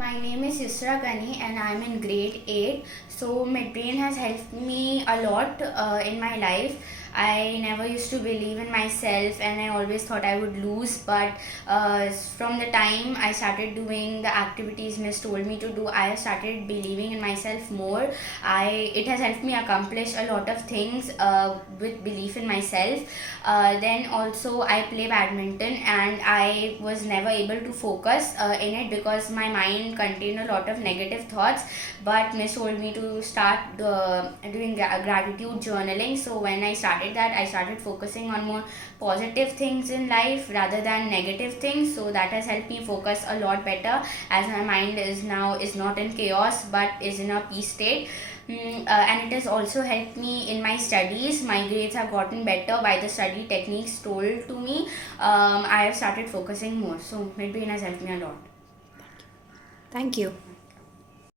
My name is Yusra Gani and I'm in grade 8. So, Midbrain has helped me a lot in my life. I never used to believe in myself and I always thought I would lose. But from the time I started doing the activities Miss told me to do, I started believing in myself more. It has helped me accomplish a lot of things with belief in myself. Then also I play badminton and I was never able to focus in it because my mind contained a lot of negative thoughts. But Miss told me to start doing gratitude journaling. So when I started that, I started focusing on more positive things in life rather than negative things. So that has helped me focus a lot better, as my mind is not in chaos but is in a peace state. And it has also helped me in my studies. My grades have gotten better by the study techniques told to me. I have started focusing more. So Midbrain has helped me a lot. Thank you.